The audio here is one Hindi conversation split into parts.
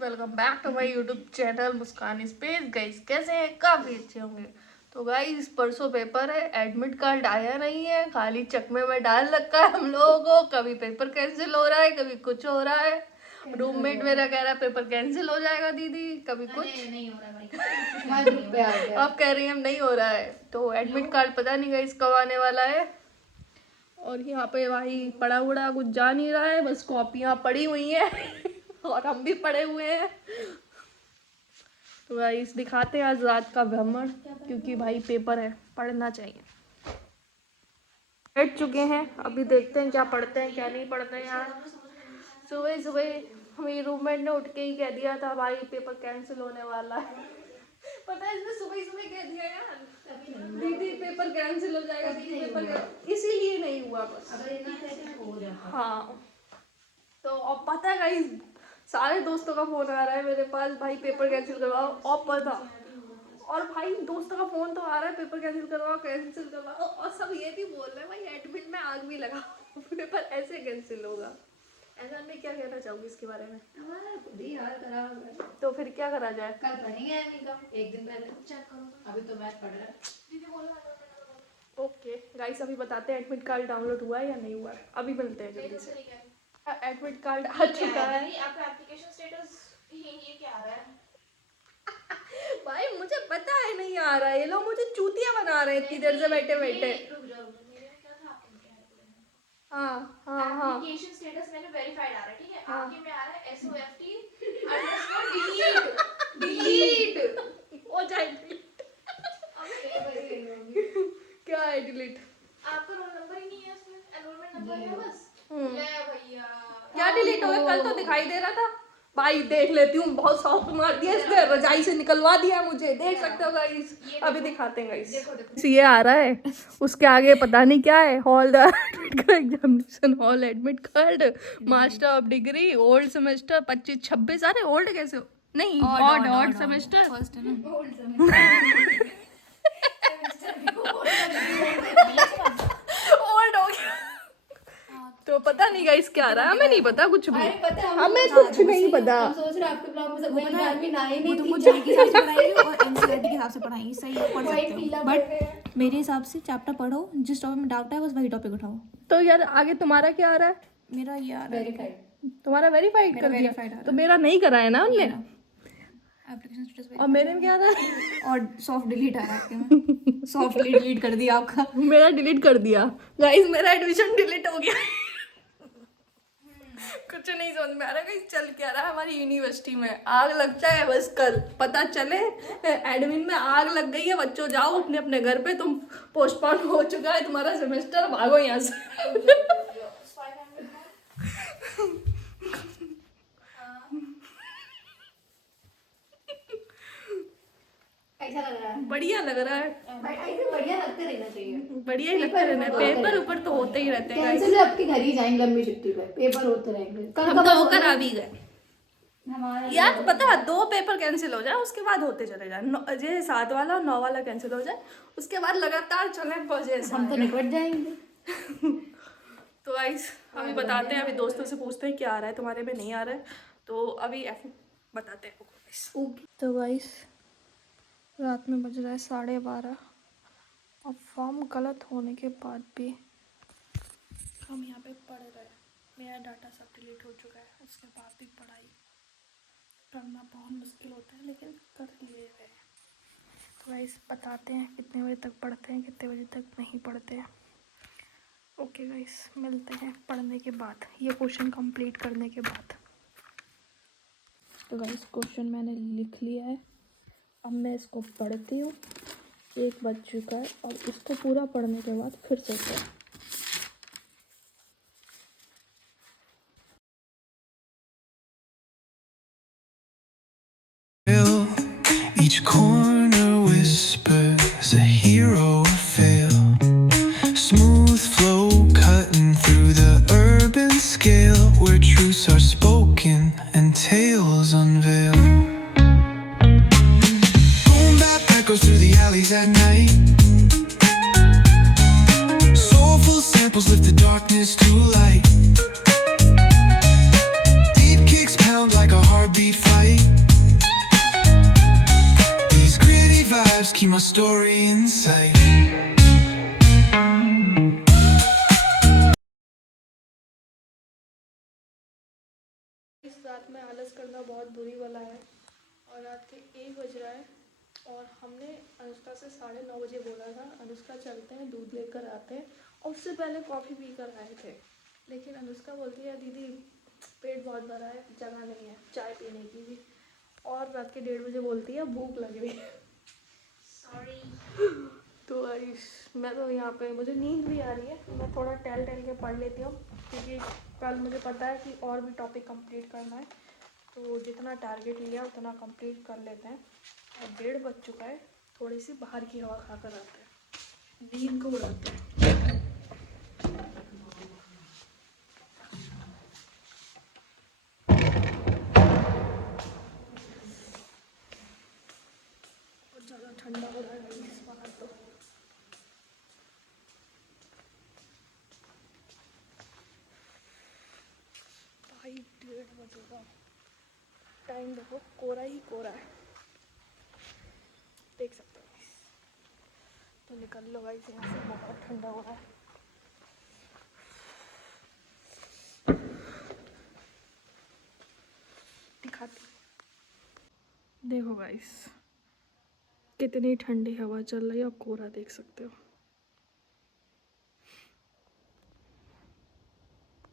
Welcome back to my YouTube channel Muskan space. Guys कैसे हैं? काफ़ी अच्छे होंगे। तो गाइस परसों पेपर है, एडमिट कार्ड आया नहीं है, खाली चकमे में डाल रखा है हम लोगों को। कभी पेपर कैंसिल हो रहा है, कभी कुछ हो रहा है। रूममेट मेरा कह रहा है पेपर कैंसिल हो जाएगा दीदी, कभी कुछ नहीं हो रहा भाई। आप कह रही हैं नहीं हो रहा है। तो एडमिट कार्ड पता नहीं गाइस कब आने वाला है। और यहाँ पे भाई पड़ा उड़ा कुछ जा नहीं रहा है, बस कॉपियाँ पड़ी हुई हैं और हम भी पड़े हुए हैं। तो गाइस दिखाते हैं आज रात का भ्रमण, क्योंकि भाई पेपर है, पढ़ना चाहिए। बैठ चुके हैं, अभी देखते हैं क्या पढ़ते हैं क्या नहीं पढ़ते हैं। यार सुबह सुबह मेरी रूममेट ने उठ के ही कह दिया था भाई पेपर कैंसिल होने वाला है। पता है इसने सुबह ही सुबह कह दिया यार, दीदी पेपर कैंसिल हो जाएगा, दीदी पेपर, इसीलिए नहीं हुआ बस। हाँ तो अब पता है गाइस सारे दोस्तों का फोन आ रहा है मेरे पास, भाई पेपर कैंसिल करवाओ। और पता और भाई दोस्तों का फोन तो आ रहा है पेपर कैंसिल करवाओ, और सब ये भी बोल रहे हैं भाई एडमिट में आग भी लगा पेपर ऐसे कैंसिल होगा। ऐसा मैं क्या कहना चाहूंगी इसके बारे में? खुद ही यार करा हुआ है। तो फिर क्या करा जाए? कल पढ़ेंगे एक दिन पहले चेक करो, अभी तो मैथ पढ़ रहा है। ओके गाइस अभी बताते हैं एडमिट कार्ड डाउनलोड हुआ है या नहीं हुआ है, अभी मिलते हैं जल्दी से। एडमिट कार्ड आ चुका है। आपका एप्लीकेशन स्टेटस ये क्या आ रहा है? भाई मुझे पता है नहीं आ रहा है, ये लोग मुझे चूतिया बना रहे हैं इतनी देर से बैठे बैठे। हाँ हाँ हाँ एप्लीकेशन स्टेटस मैंने वेरीफाइड आ रहा है, ठीक है? हाँ। आपके में आ रहा है SOFT डिलीट हो जाए डिलीट। क्या है डिलीट? आपका रोल नंबर ही नहीं है उसमें, एनरोलमेंट नंबर है बस। ले भैया क्या डिलीट हो गया? कल तो दिखाई दे रहा था। भाई देख लेती हूँ, बहुत सॉफ्ट मार दिया इसने, रजाई से निकलवा दिया मुझे, देख सकते हो गाइस। अभी दिखाते हैं गाइस। ये आ रहा है, उसके आगे पता नहीं क्या है, hall the admit card examination hall admit card master of degree old semester 25-26। अरे ओल्ड कैसे हो? नहीं ऑड सेमेस्टर फर्स्ट है ना। ओल्ड हो गया। तो पता नहीं गाइस क्या आ रहा है, हमें नहीं पता कुछ भी। पता है हमें कुछ नहीं पता। हम सोच रहे हैं आपके ब्लॉग में से कोई भी ना ही वो नहीं तो कुछ के हिसाब से पढ़ाएगी और एनसीईआरटी के हिसाब से पढ़ाएगी, सही है पढ़ वाइट सकते पीला हो। पढ़ बट रहे हैं। मेरे हिसाब से चैप्टर पढ़ो, जिस टॉपिक में डाउट है बस वही टॉपिक उठाओ। तो यार आगे तुम्हारा क्या आ रहा है? मेरा ये आ रहा है वेरीफाइड। तुम्हारा वेरीफाइड मेरा कर दिया? verified आ रहा तो मेरा नहीं करा है ना उनने। एप्लीकेशन स्टेटस और मेरे में क्या आ रहा है? और सॉफ्ट डिलीट आ रहा है आपके में। सॉफ्टली डिलीट कर दिया आपका। मेरा डिलीट कर दिया गाइस, मेरा एडमिशन डिलीट हो गया। कुछ नहीं समझ में आ रहा गाइस, चल क्या रहा है हमारी यूनिवर्सिटी में? आग लग जाए बस, कल पता चले एडमिन में आग लग गई है, बच्चों जाओ अपने अपने घर पे, तुम पोस्टपोन हो चुका है तुम्हारा सेमेस्टर, भागो यहाँ से। कैसा लग रहा है? बढ़िया लग रहा है, भाई ऐसे बढ़िया लगते रहना चाहिए। बढ़िया ही लगता रहना है। पेपर ऊपर तो होते ही रहते हैं guys। कैंसिल आपके घर ही जाएंगे लंबी छुट्टी पे, पेपर होते रहेंगे। हम तो होकर आ भी गए हमारा यार, पता है 2 पेपर कैंसिल हो जाए उसके बाद होते चले जाए, जे 7 वाला और 9 वाला कैंसिल हो जाए, उसके बाद लगातार चले बजे। हम तो निपट जाएंगे। तो गाइस अभी बताते हैं, अभी दोस्तों से पूछते हैं क्या आ रहा है तुम्हारे में, नहीं आ रहा है तो अभी बताते हैं guys। तो गाइस रात में बज रहा है 12:30। और फॉर्म गलत होने के बाद भी हम यहाँ पे पढ़ रहे हैं। मेरा डाटा सब डिलीट हो चुका है, उसके बाद भी पढ़ाई करना बहुत मुश्किल होता है, लेकिन कर लिए हुए हैं। तो गाइस बताते हैं कितने बजे तक पढ़ते हैं, कितने बजे तक नहीं पढ़ते हैं। ओके गाइस मिलते हैं पढ़ने के बाद, ये क्वेश्चन कंप्लीट करने के बाद। तो गाइस क्वेश्चन मैंने लिख लिया है, अब मैं इसको पढ़ती हूँ। 1 बज चुका है और इसको पूरा पढ़ने के बाद फिर से पढ़। Each corner whispers a hero or fail. Smooth flow cutting through the urban scale, where truths are spoken and tales unveiled. Boom bap echoes through the alleys at night. Soulful samples lift the darkness to light. Deep kicks pound like a heartbeat fight. just keep my story inside. इस रात में आलस करना बहुत बुरी वाला है और रात के 1 बज रहा है और हमने अनुष्का से 9:30 बजे बोला था अनुष्का चलते हैं दूध लेकर आते हैं और उससे पहले कॉफ़ी पी कर आए थे, लेकिन अनुष्का बोलती है दीदी पेट बहुत भरा है, जगह नहीं है चाय पीने की भी, और रात के 1:30 बजे बोलती है भूख लग रही है। सॉरी। तो मैं तो यहाँ पे मुझे नींद भी आ रही है, मैं थोड़ा टहल के पढ़ लेती हूँ क्योंकि कल मुझे पता है कि और भी टॉपिक कंप्लीट करना है, तो जितना टारगेट लिया उतना कंप्लीट कर लेते हैं। और 1:30 बज चुका है, थोड़ी सी बाहर की हवा खा कर आते हैं, नींद को उड़ाते हैं। बहुत ज़्यादा ठंडा हो रहा है इस बाहर तो। भाई 1:30 बजेगा, टाइम देखो, कोरा ही कोरा है, देख सकते हो। तो निकल लो भाई यहाँ से, बहुत ठंडा हो रहा है। दिखाती देखो गाइस कितनी ठंडी हवा चल रही है, आप कोरा देख सकते हो।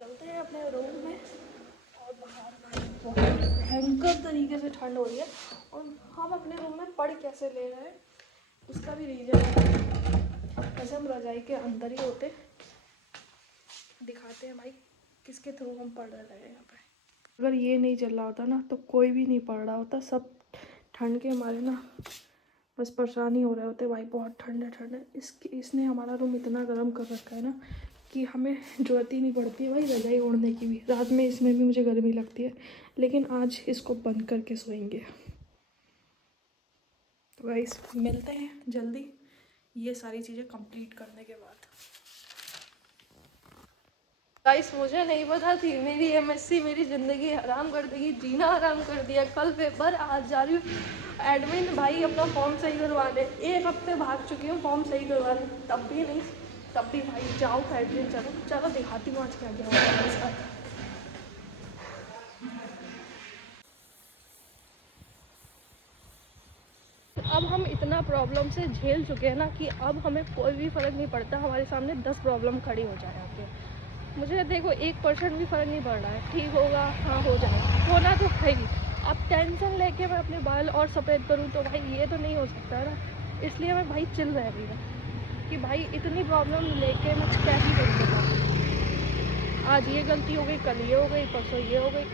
चलते हैं अपने रूम में और बाहर बहुत भयंकर तरीके से ठंड हो रही है और हम अपने रूम में पढ़ कैसे ले रहे हैं उसका भी रीज़न है। वैसे हम रजाई के अंदर ही होते, दिखाते हैं भाई किसके थ्रू हम पढ़ रहे हैं यहाँ पे। अगर ये नहीं चल रहा होता ना तो कोई भी नहीं पढ़ रहा होता, सब ठंड के हमारे ना बस परेशान ही हो रहे होते। भाई बहुत ठंड है। इसने हमारा रूम इतना गर्म कर रखा है ना कि हमें ज़रूरत ही नहीं पड़ती है भाई रजाई ओढ़ने की भी। रात में इसमें भी मुझे गर्मी लगती है, लेकिन आज इसको बंद करके सोएंगे। तो गाइस मिलते हैं जल्दी ये सारी चीज़ें कंप्लीट करने के बाद। गाइस मुझे नहीं पता थी मेरी एमएससी मेरी ज़िंदगी हराम कर देगी, जीना हराम कर दिया। कल पेपर, आज जा रही हूँ एडमिन भाई अपना फॉर्म सही करवाने। 1 हफ्ते भाग चुकी हूँ फॉर्म सही करवाने, तब भी नहीं, तब भी भाई जाओ एडमिन। चलो दिखाती हूँ आज क्या क्या होगा मेरे साथ। अब हम इतना प्रॉब्लम से झेल चुके हैं ना कि अब हमें कोई भी फ़र्क नहीं पड़ता, हमारे सामने 10 प्रॉब्लम खड़ी हो जाए आके। मुझे देखो 1% भी फ़र्क नहीं पड़ रहा है, ठीक होगा, हाँ हो जाएगा, होना तो है ही। अब टेंशन लेके मैं अपने बाल और सफ़ेद करूँ तो भाई ये तो नहीं हो सकता है ना, इसलिए मैं भाई चिल रह रही हूँ कि भाई इतनी प्रॉब्लम लेके मैं क्या ही करूँगा। आज ये गलती हो गई, कल ये हो गई, परसों ये हो गई,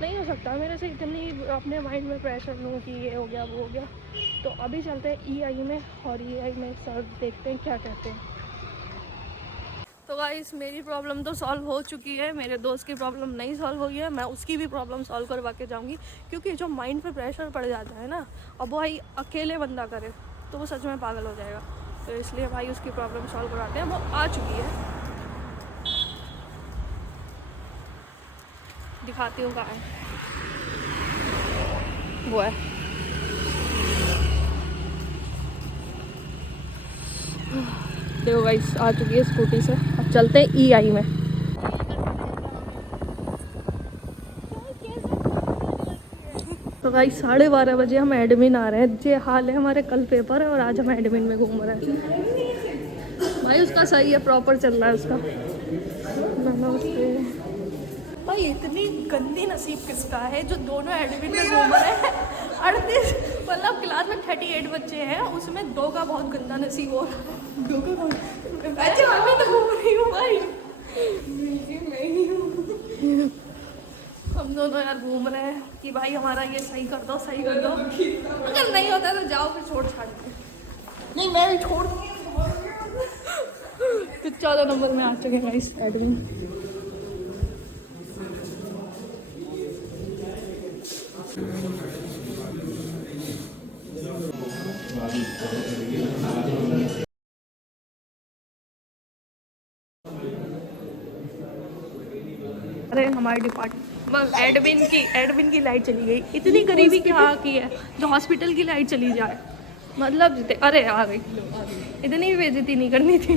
नहीं हो सकता मेरे से इतनी अपने माइंड में प्रेशर लूँ कि ये हो गया वो हो गया। तो अभी चलते हैं ईआई में और ईआई में सर देखते हैं क्या कहते हैं। तो गाइस मेरी प्रॉब्लम तो सॉल्व हो चुकी है, मेरे दोस्त की प्रॉब्लम नहीं सॉल्व हुई है। मैं उसकी भी प्रॉब्लम सॉल्व करवा के जाऊंगी, क्योंकि जो माइंड पे प्रेशर पड़ जाता है ना, अब वो भाई अकेले बंदा करे तो वो सच में पागल हो जाएगा। तो इसलिए भाई उसकी प्रॉब्लम सॉल्व करवाते हैं, वो आ चुकी है, दिखाती हूँ कहाँ है। वो है, देखो गाइस आ चुकी है स्कूटी से। अब चलते हैं ईआई में। तो गाइस 12:30 बजे हम एडमिन आ रहे हैं। ये हाल है हमारे, कल पेपर है और आज हम एडमिन में घूम रहे हैं। भाई उसका सही है, प्रॉपर चल रहा है उसका। भाई इतनी गंदी नसीब किसका है जो दोनों एडमिन में घूम रहे हैं। 38 मतलब क्लास में 38 बच्चे हैं, उसमें 2 का बहुत गंदा नसीब हो रहा है। 2 का बहुत अच्छा, मैं तो घूम रही हूँ भाई, मैं ही हूँ। हम दोनों यार घूम रहे हैं कि भाई हमारा ये सही कर दो, सही कर दो। अगर नहीं होता तो जाओ फिर छोड़ छाड़ के। नहीं मैं भी छोड़ दूँगी। तो 14 नंबर में आ चुके हैं इस एडमिन। अरे हमारे डिपार्टमेंट एडमिन की लाइट चली गई। इतनी गरीबी क्या की है जो हॉस्पिटल की लाइट चली जाए। मतलब जीते। अरे आ गई, इतनी भी बेइज्जती नहीं करनी थी।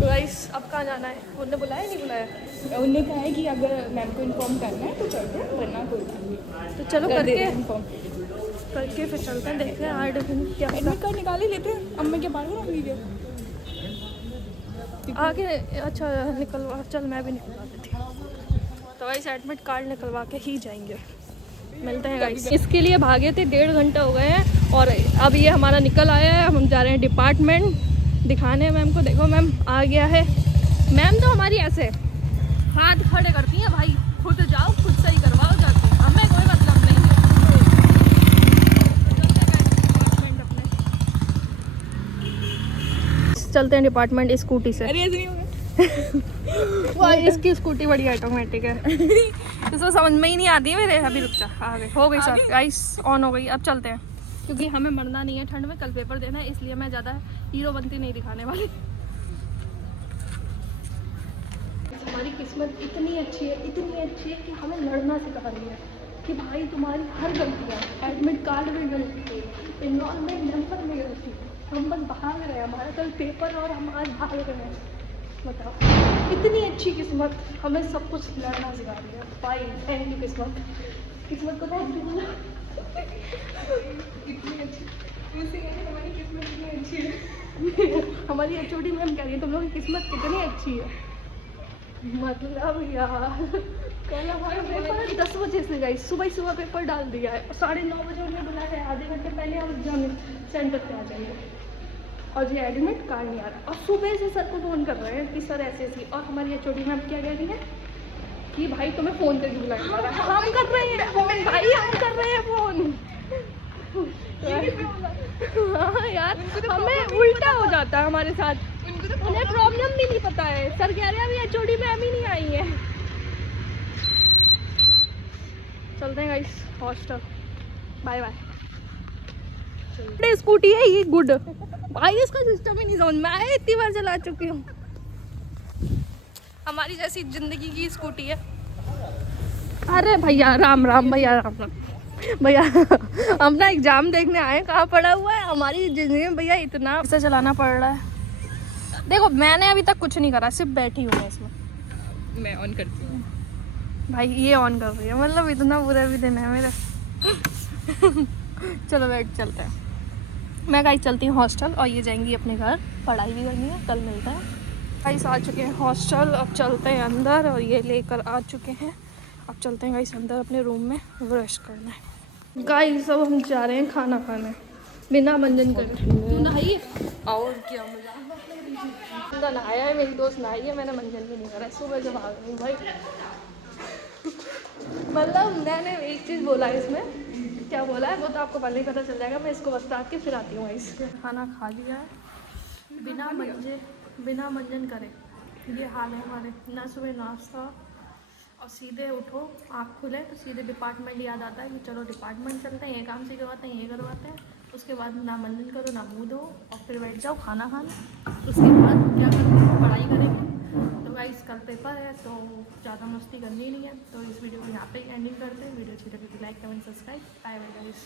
गाइस अब कहाँ जाना है? उन्होंने बुलाया नहीं बुलाया? उन्होंने कहा है कि अगर मैम को इन्फॉर्म करना है तो कर दो, वरना कोई नहीं। तो चलो करके इन्फॉर्म फिर चलते हैं, देखते हैं आर्ट क्या एडमिट कार्ड निकाल ही लेते हैं। अम्मा के पास ना वीडियो आगे। अच्छा निकलवा, चल मैं भी निकलवा देती हूँ। तो गाइस एडमिट कार्ड निकलवा के ही जाएंगे। मिलते हैं गाइस। इसके लिए भागे थे, 1.5 घंटा हो गए हैं और अब ये हमारा निकल आया है। हम जा रहे हैं डिपार्टमेंट दिखाने मैम को। देखो मैम आ गया है। मैम तो हमारी ऐसे हाथ खड़े करती हैं, भाई खुद जाओ खुद सही करवाओ जाके, हमें कोई मतलब नहीं है। चलते हैं डिपार्टमेंट स्कूटी से। अरे ऐसे नहीं होगा। वाह इसकी स्कूटी बड़ी ऑटोमेटिक है। इसको समझ में ही नहीं आती है मेरे। अभी रुक जा, आ गई, हो गई सर गाइस, ऑन हो गई। अब चलते हैं क्योंकि हमें मरना नहीं है ठंड में, कल पेपर देना है, इसलिए मैं ज़्यादा हीरो बनती नहीं दिखाने वाली। हमारी किस्मत इतनी अच्छी है, इतनी अच्छी है कि हमें लड़ना सिखा रही है कि भाई तुम्हारी हर गलतियाँ, एडमिट कार्ड में गलती, इनरोलमेंट नंबर में गलती, हम बस भाग रहे हैं, हमारा कल पेपर और हम आज भाग रहे हैं। बताओ इतनी अच्छी किस्मत हमें सब कुछ लड़ना सिखा रही है भाई। थैंक यू किस्मत, किस्मत को बहुत दूर। कितनी अच्छी मुझसे कहते हमारी किस्मत कितनी अच्छी है। हमारी एचओडी मैम कह रही है तुम लोगों की किस्मत कितनी अच्छी है। मतलब यार कल हमारा पेपर 10 बजे से गई, सुबह पेपर डाल दिया है और 9:30 बजे उन्हें बुलाया है, आधे घंटे पहले हम एग्जाम सेंटर पे आ जाएंगे। और ये एडमिट कार्ड नहीं आ रहा और सुबह से सर को फ़ोन कर रहे हैं कि सर ऐसे ऐसी। और हमारी एचओडी मैम क्या कह रही है कि भाई तुम्हें फ़ोन करके बुलाया जा रहा है। हम कर रहे हैं फ़ोन भाई, हम कर रहे हैं फ़ोन। हाँ यार हमें उल्टा हो जाता है हमारे साथ। उन्हें प्रॉब्लम भी नहीं पता है। सर कह रहे हैं अभी एचओडी मैम ही नहीं आई है। चलते हैं guys hostel, bye bye. Scooty है ये गुड भाई, इसका सिस्टम ही नहीं समझ में आया, इतनी बार चला चुकी हूँ। हमारी जैसी जिंदगी की स्कूटी है। अरे भैया राम राम, भैया राम राम। भैया हम ना एग्जाम देखने आए, कहाँ पड़ा हुआ है हमारी जिंदगी में भैया, इतना इसे चलाना पड़ रहा है। देखो मैंने अभी तक कुछ नहीं करा, सिर्फ बैठी हूँ मैं इसमें। मैं ऑन करती हूँ भाई ये ऑन कर रही है, मतलब इतना बुरा भी दिन है मेरा। चलो बैठ चलते हैं। मैं गाइस चलती हूँ हॉस्टल और ये जाएंगी अपने घर, पढ़ाई भी करनी है, कल मिलता है। गाइस आ चुके हैं हॉस्टल, अब चलते हैं अंदर और ये लेकर आ चुके हैं। अब चलते हैं गाइस अंदर अपने रूम में, ब्रश करना है। गाइस अब हम जा रहे हैं खाना खाने बिना मंजन करे। तू नहाई है? और क्या मजा। बंदा नहाया है, मेरी दोस्त नहाई है, मैंने मंजन भी नहीं करा, सुबह से भाग रही हूँ भाई। मतलब मैंने एक चीज़ बोला है इसमें, क्या बोला है वो तो आपको पहले ही पता चल जाएगा। मैं इसको बता के फिर आती हूँ। इस खाना खा लिया है बिना मंजन करे, ये हाल है हमारे। ना सुबह नाश्ता और सीधे उठो, आँख खुले तो सीधे डिपार्टमेंट याद आता है कि चलो डिपार्टमेंट चलते हैं, ये काम से करवाते हैं, ये करवाते हैं। उसके बाद ना मंजन करो ना मुँह धो और फिर बैठ जाओ खाना खाने। उसके बाद क्या करेंगे, पढ़ाई करेंगे। तो गाइस कल पेपर है तो ज़्यादा मस्ती करनी नहीं है, तो इस वीडियो को यहाँ पे एंडिंग करते हैं। वीडियो अच्छी लगे तो like comment subscribe. Bye bye guys.